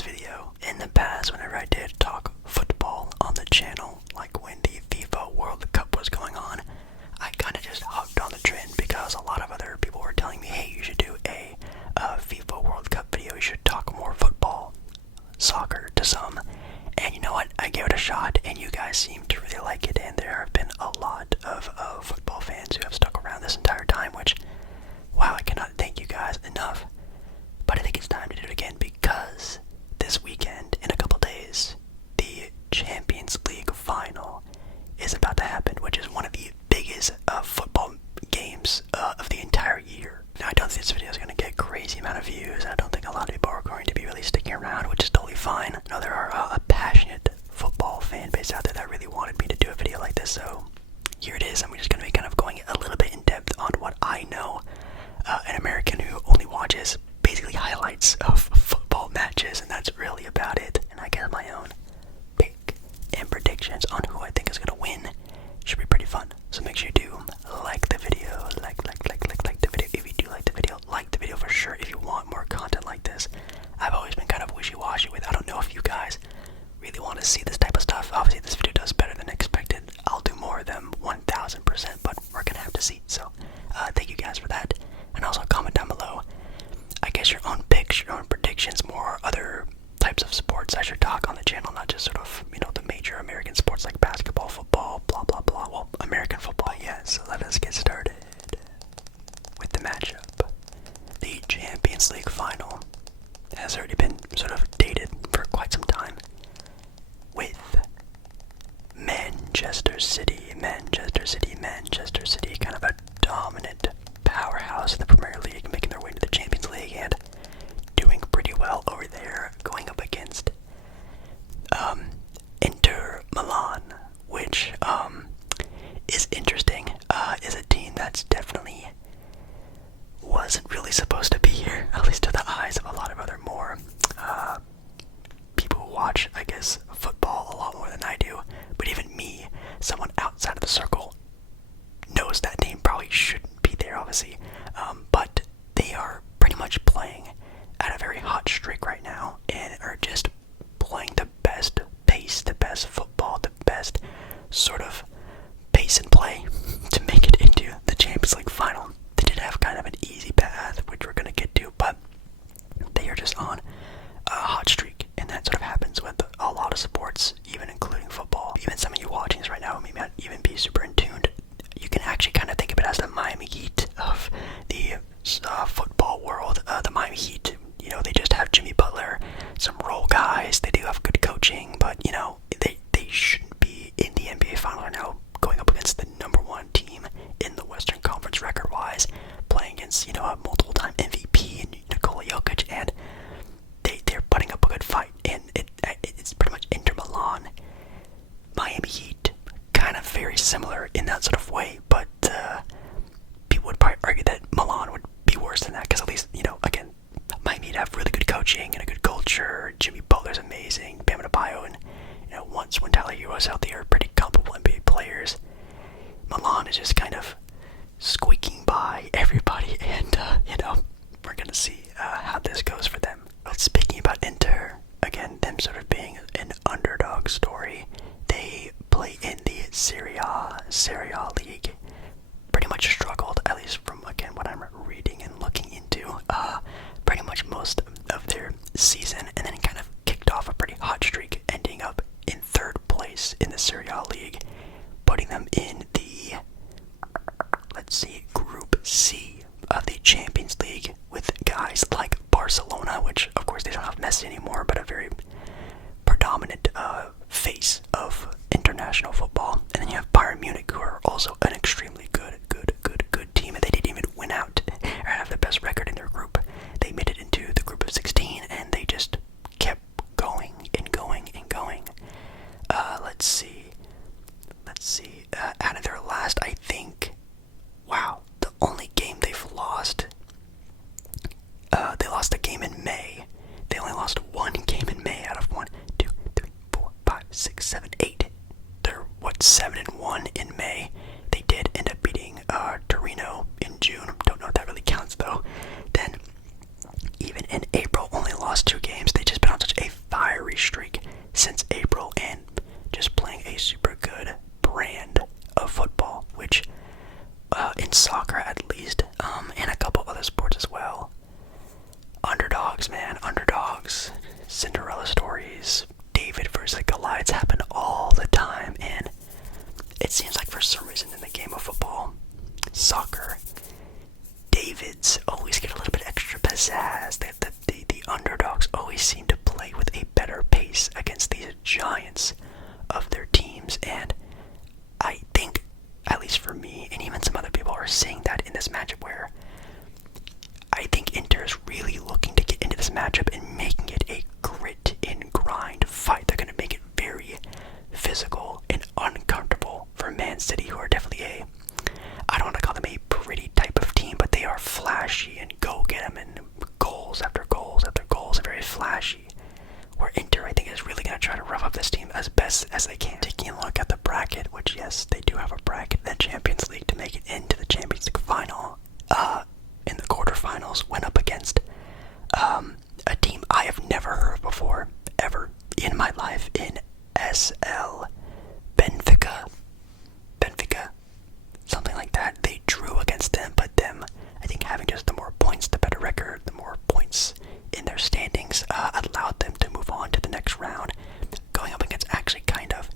this video. In the past, whenever I did talk football on the channel, like when the FIFA World Cup was going on, I kind of just hopped on the trend because a lot of other people were telling me, hey, you should do a FIFA World Cup video, you should talk more football, soccer to some. And you know what, I gave it a shot and you guys seem to really like it, and there have been a lot of football fans who have stuck around this entire time, which, wow, I cannot thank you guys enough. But I think it's time to do it again because this weekend, in a couple days, the Champions League final is about to happen, which is one of the biggest football games of the entire year. Now, I don't think this video is going to get a crazy amount of views, and I don't think a lot of people are going to be really sticking around, which is totally fine. I know there are a passionate football fan base out there that really wanted me to do a video like this, so here it is. I'm just going to be kind of going a little bit in depth on what I know. An American who only watches basically highlights of football matches, and that's really about it. And I get my own pick and predictions on who I think is going to win. Should be pretty fun. So make sure you do like the video, like the video. If you do like the video for sure. If you want more content like this, I've always been kind of wishy-washy with. I don't know if you guys really want to see this type of stuff. Obviously, this video does better than expected. I'll do more of them, 1000%, but we're gonna have to see. So, thank you guys for that. And also comment down below, I guess, your own picks, your own predictions, more other types of sports I should talk on the channel, not just sort of, you know, the major American sports like basketball, football, blah, blah, blah. Well, American football, yes. So let us get started with the matchup. The Champions League final has already been sort of dated for quite some time with Manchester City, kind of a dominant powerhouse in the Premier League, making their way to the Champions League and doing pretty well over there, going up against Inter Milan, which is interesting. Is a team that's definitely wasn't really supposed to be here, at least to the eyes of a lot of other more people who watch, I guess, football a lot more than I do. But even me, someone outside of the circle, knows that team probably shouldn't be there, obviously. But they are pretty much playing at a very hot streak right now and are just playing the best pace, the best football, the best sort of pace and play to make it into the Champions League final. They did have kind of an easy path, which we're going to get to, but they are just on a hot streak, and that sort of happens with a lot of sports, even including football. Even some of you watching this right now may not even be super in tuned. You can actually kind of think of it as the Miami Heat of the football world. The Miami Heat, you know, they just have Jimmy Butler, some role guys. They do have good coaching, but you know, they shouldn't be in the NBA final right now, going up against the #1 team in the Western Conference record-wise, playing against, you know, a multiple-time MVP and Nikola Jokic, and they're putting up a good fight. And it's pretty much Inter Milan, Miami Heat, kind of very similar in that sort of way, but people would probably argue that Milan would be worse than that, because at least, you know, again, Miami Heat have really good coaching and a good culture. Jimmy Butler's amazing, Bam Adebayo, and you know, when Tyler Hero's out there, pretty comparable NBA players. Milan is just kind of squeaking by everybody, and you know, we're gonna see how this goes for them. But speaking about Inter, again, them sort of being an underdog story, they play in the Serie A league. Pretty much struggled, at least from, again, what I'm reading and looking into, pretty much most of their season, and then kind of kicked off a pretty hot streak, ending up in 3rd place in the Serie A league, putting them in the, let's see, Group C of the Champions League, with guys like Barcelona, which of course they don't have Messi anymore, but a very predominant face of international football. And then you have Bayern Munich, who are also an extremely good team, and they didn't even win out or have the best record in their group. They made it into the group of 16, and they just kept going and going and going. Let's see. Out of their last, I think, wow, the only game they've lost, they lost a game in May. They only lost one game in May out of 1, 2, 3, 4, 5, 6, 7, 8. They're, 7-1 in May. They did end up beating Torino in June. Don't know if that really counts, though. seem to play with a better pace against these giants of their teams, and I think, at least for me, and even some other people are seeing that in this matchup, where I think Inter is really looking to get into this matchup and making it a grit and grind fight. They're going to make it very physical and uncomfortable for Man City, who are definitely I don't want to call them a pretty type of team, but they are flashy and go get them, and goals after goals after goals, and very flashy. Where Inter, I think, is really going to try to rough up this team as best as they can. Taking a look at the bracket, which, yes, they do have a bracket in the Champions League to make it into the Champions League final. In the quarterfinals, went up against a team I have never heard of before, ever in my life, in SL Benfica, something like that. They drew against them, but them, I think, having just the more points, the better record, the more points in their standings, allowed them to move on to the next round, going up against actually kind of,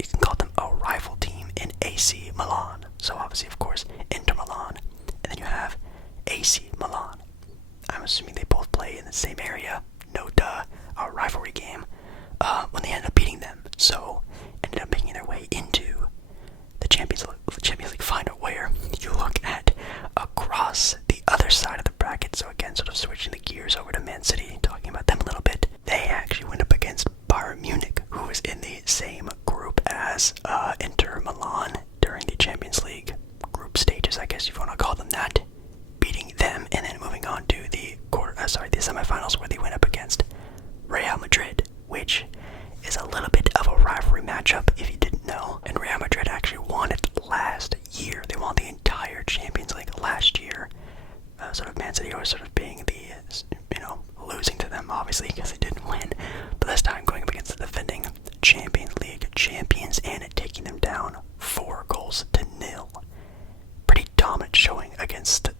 you can call them a rival team in AC Milan. So obviously, of course, Inter Milan, and then you have AC Milan. I'm assuming they both play in the same area. No duh, a rivalry game. When they ended up beating them, so ended up making their way into the Champions League final, where you look at across the other side of the bracket. So again, sort of switching the gears over to Man City, talking about them a little bit. They actually went up against Bayern Munich, who was in the same group as Inter Milan during the Champions League group stages, I guess if you want to call them that. Beating them and then moving on to the the semifinals, where they went up against Real Madrid, which is a little bit of a rivalry matchup if you didn't know. And Real Madrid actually won it last year. They won the entire Champions League last year. Sort of Man City always sort of being the, losing to them, obviously, because they didn't win. But this time going up against the defending Champions League champions and taking them down 4-0. Pretty dominant showing against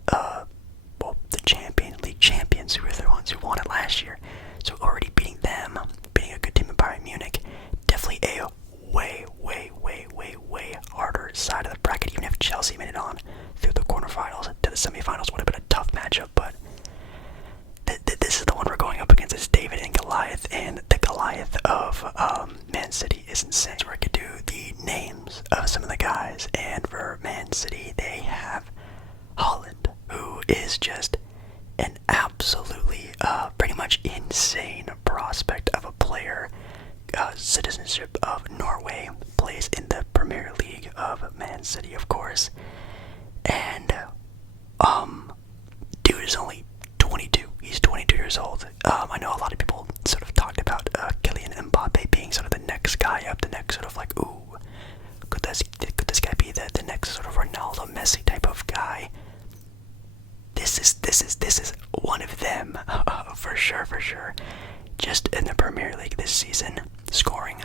the Champions League champions, who were the ones who won it last year. So already beating them, beating a good team in Bayern Munich, definitely a way harder side of the bracket. Even if Chelsea made it on through the quarterfinals to the semifinals, would have been a tough matchup. But this is the one we're going up against. It's David and Goliath, and the Goliath of Man City is insane. So we could do the names of some of the guys, and for Man City, they have Holland, who is just an absolutely pretty much insane prospect of a player. Citizenship of Norway, plays in the Premier League of Man City, of course, and dude is only 22. He's 22 years old. I know a lot of people sort of talked about Kylian Mbappe being sort of the next guy up, the next sort of like, ooh, could this guy be the next sort of Ronaldo, Messi type of guy? This is one of them, for sure. Just in the Premier League this season, scoring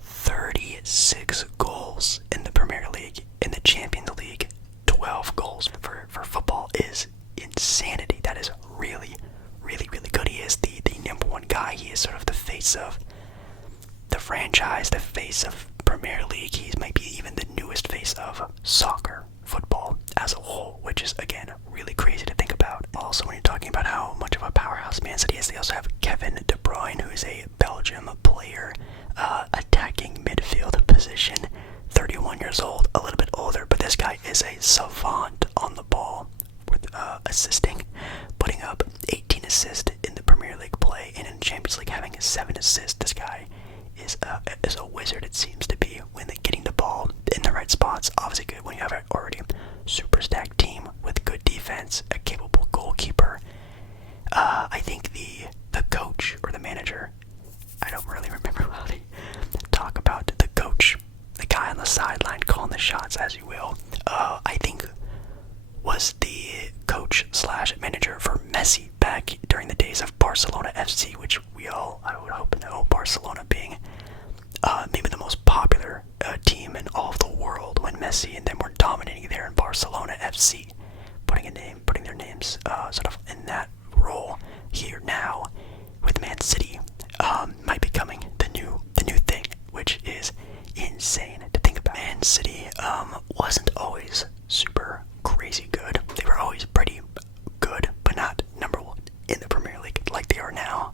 36 goals in the Premier League. In the Champions League, 12 goals. For football is insanity. That is really good. He is the number one guy. He is sort of the face of the franchise, the face of Premier League. He's maybe even the newest face of soccer, football as a whole, which is, again, really crazy to think about. Also, when you're talking about how much of a powerhouse Man City is, they also have Kevin De Bruyne, who is a Belgium player, attacking midfield position, 31 years old, a little bit older, but this guy is a savant on the ball, with assisting, putting up 18 assists in the Premier League play, and in Champions League having 7 assists. This guy is a wizard, it seems to be, when they're getting the ball in the right spots. Obviously good when you have an already super stacked team with good defense, a capable goalkeeper. I think the coach or the manager, I don't really remember how they talk about the coach, the guy on the sideline calling the shots, as you will, I think was the coach / manager for Messi back during the days of Barcelona FC, which we all, I would hope, know. Barcelona being maybe the most popular team in all of the world when Messi and them were dominating there in Barcelona FC, putting their names sort of in that role here now with Man City, might be becoming the new thing, which is insane to think about. Man City wasn't always super crazy good. They were always pretty good, but not number one in the Premier League like they are now.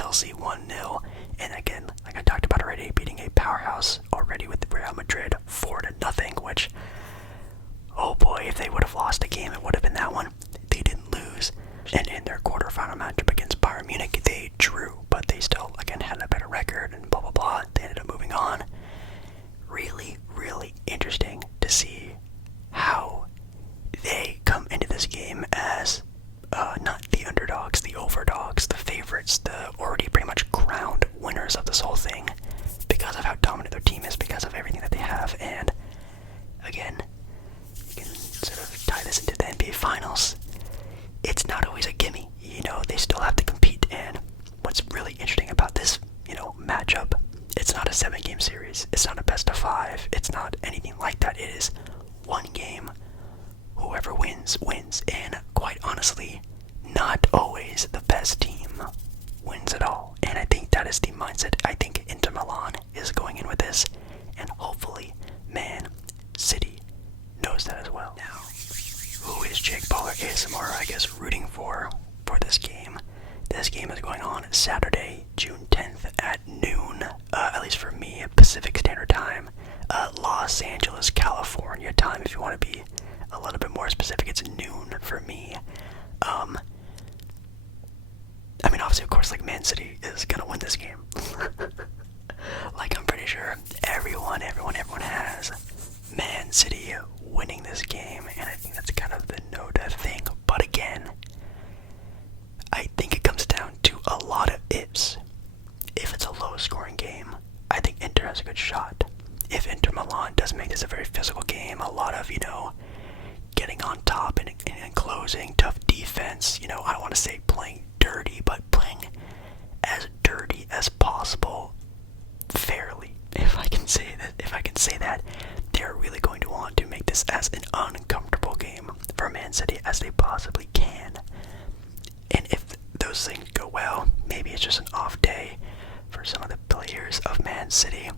Chelsea 1-0. And again, like I talked about already, beating a powerhouse already with Real Madrid 4-0, which, oh boy, if they would have lost a game, it would have been that one. They didn't lose. And in their quarterfinal matchup against Bayern Munich, they drew, but they still, again, had a better record and blah, blah, blah. They ended up moving on. Really, really interesting to see how they come into this game as not the underdogs, the overdogs, the favorites, the already pretty much crowned winners of this whole thing because of how dominant their team is, because of everything that they have. And again, you can sort of tie this into the NBA Finals. It's not always a gimme, they still have to compete. And what's really interesting about this, matchup, it's not a 7-game series, it's not a best of 5, it's not anything like that. It is one game, whoever wins, wins. And quite honestly, not always the best team wins it all. And I think that is the mindset I think Inter Milan is going in with this, and hopefully Man City knows that as well. Now, who is Jake Baller ASMR, I guess, rooting for this game? This game is going on Saturday, June 10th at noon, at least for me, Pacific Standard Time, Los Angeles, California time. If you want to be a little bit more specific, it's noon for me. I mean, obviously, of course, like, Man City is gonna win this game. Like, I'm pretty sure everyone has Man City winning this game, and I think that's kind of the no-death thing. But again, I think it comes down to a lot of ifs. If it's a low-scoring game, I think Inter has a good shot. If Inter Milan does make this a very physical game, a lot of, getting on top and closing, tough defense, I don't want to say playing dirty, but playing as dirty as possible fairly. If I can say that, they're really going to want to make this as an uncomfortable game for Man City as they possibly can. And if those things go well, maybe it's just an off day for some of the players of Man City.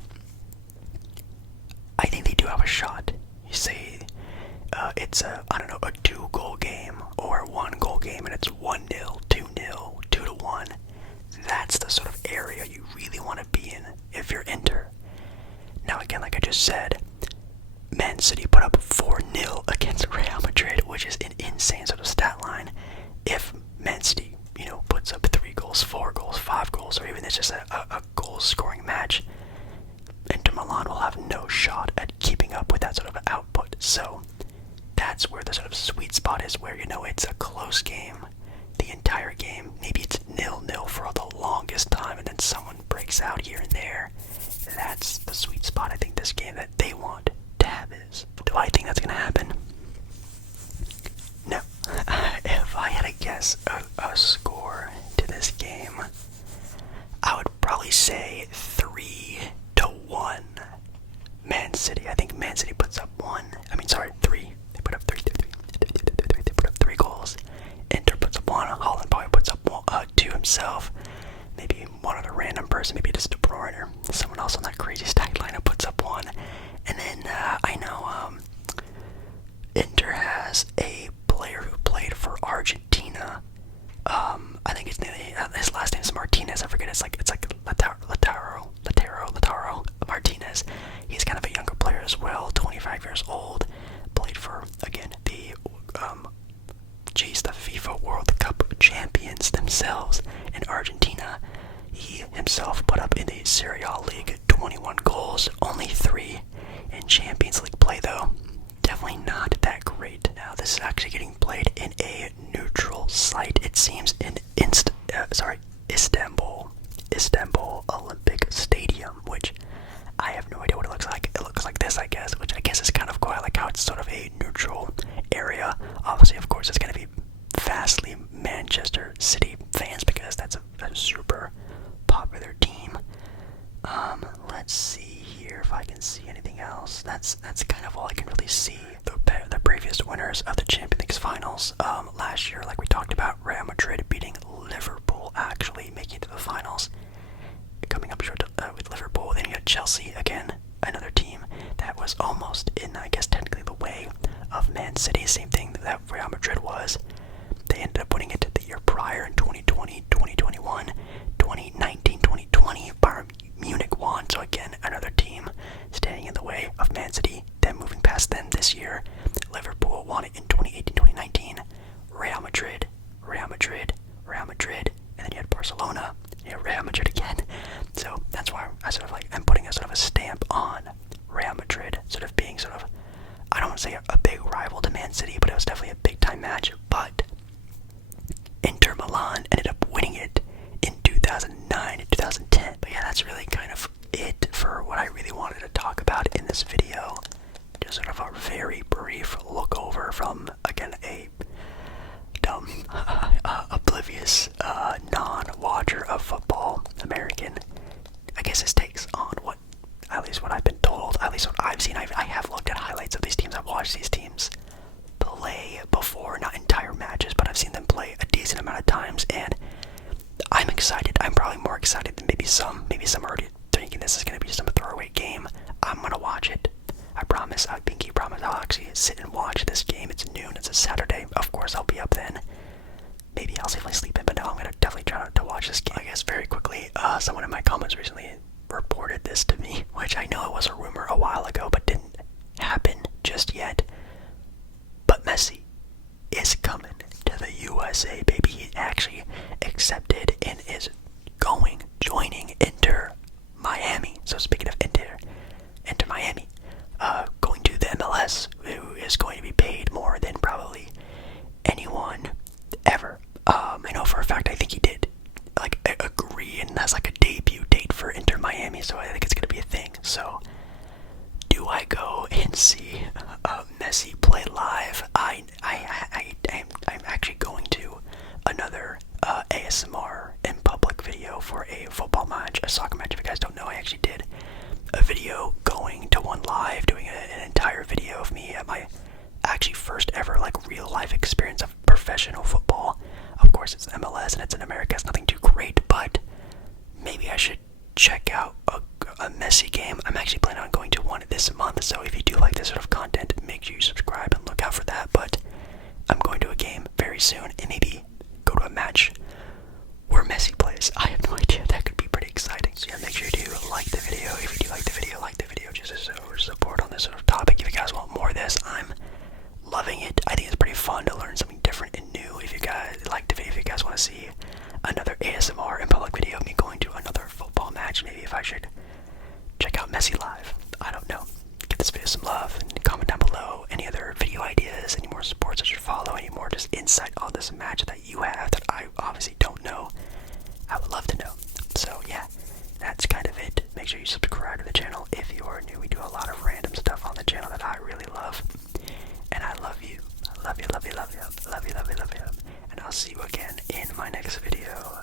I think they do have a shot. You say it's a 2-goal game or a 1-goal game, and it's 1-0, 2-0, 2-1. That's the sort of area you really want to be in if you're Inter. Now again, like I just said, Man City put up 4-0 against Real Madrid, which is an insane sort of stat line. If Man City, puts up 3 goals, 4 goals, 5 goals, or even it's just a goal-scoring match, Inter Milan will have no shot at keeping up with that sort of output. So that's where the sort of sweet spot is, where it's a close game the entire game. Maybe it's 0-0 for the longest time, and then someone breaks out here and there. That's the sweet spot. I think this game that they want to have is. Do I think that's gonna happen? No. If I had to guess a score to this game, I would probably say 3-1 Man City. I think Man City puts up 3. They put up 3. They put up 3 goals. Inter puts up 1. Holland probably puts up 2 himself. Maybe one other random person, maybe just De Bruyne or someone else on that crazy stacked lineup puts up 1. And then I know Inter has a player who played for Argentina. I think his last name is Martinez. I forget. It's like Lautaro Martinez. He's kind of a younger player as well, 25 years old. Played for, again, the FIFA World Cup champions themselves in Argentina. He himself put up in the Serie A League 21 goals, only 3 in Champions League play though. Definitely not that great. Now this is actually getting played in a neutral site. It seems in Istanbul Olympic Stadium, which I have no idea what it looks like. It looks like this, I guess, which I guess is kind of cool. I like how it's sort of a neutral area. Obviously, of course, it's going to be vastly Manchester City fans because that's a super popular team. Let's see here if I can see anything else. That's kind of all I can really see. The previous winners of the Champions League finals last year, like we talked about, Real Madrid beating Liverpool, actually making it to the finals. Coming up short with Liverpool, then you got Chelsea again, another team that was almost in, I guess, technically the way of Man City. Same thing that Real Madrid was. They ended up winning it the year prior in 2020, 2021, 2019. Real Madrid again. So that's why I sort of like, I'm putting a sort of a stamp on Real Madrid, sort of being sort of, I don't want to say a big rival to Man City, but it was definitely a big time match. But Inter Milan ended up winning it in 2009 and 2010. But yeah, that's really kind of it for what I really wanted to talk about in this video. Just sort of a very brief look over from, again, a dumb, oblivious, non-watcher of football American. I guess his takes on what, at least what I've been told, at least what I've seen. I have looked at highlights of these teams. I've watched these teams play before, not entire matches, but I've seen them play a decent amount of times, and I'm excited. I'm probably more excited than maybe some. Maybe some are already thinking this is going to be some throwaway game. I'm going to watch it. I promise. I pinky promise I'll actually sit and watch this game. It's noon. It's a Saturday. Of course, I'll be up then. Maybe I'll safely sleep in, but no, I'm going to definitely try to watch this game. I guess very quickly, someone in my comments recently reported this to me, which I know it was a rumor a while ago, but didn't happen just yet. But Messi is coming to the USA, baby. He actually accepted and is joining Inter Miami. So speaking of Inter Miami, going to the MLS, who is going to be paid more than probably anyone ever. I know for a fact, I think he did like agree and has like a debut date for Inter Miami, so I think it's gonna be a thing. So do I go and see Messi play live? I'm actually going to another ASMR in public video for a football match, a soccer match. If you guys don't know, I actually did a video going to one live, doing an entire video of me at my actually first ever like real life experience of professional football. Of course, it's MLS and it's in America. It's nothing too great, but maybe I should check out a Messi game. I'm actually planning on going to one this month, so if you do like this sort of content, make sure you subscribe and look out for that. But I'm going to a game very soon, and maybe go to a match where Messi plays. I have no idea. That could be pretty exciting. So yeah, make sure you do like the video. If you do like the video, just as support on this sort of topic. If you guys want more of this, I'm loving it. I think it's pretty fun to learn something different and new. If you guys like the video, if you guys want to see another ASMR in public video of me going to another football match, maybe if I should check out Messi live, I don't know. Give this video some love and comment down below any other video ideas, any more sports I should follow, any more just insight on this match that you have that I obviously don't know. I would love to know. So yeah, that's kind of it. Make sure you subscribe to the channel if you are new. We do a lot of random stuff on the channel that I really love. And I love you. I love you, love you, love you, love you, love you, love you. And I'll see you again in my next video.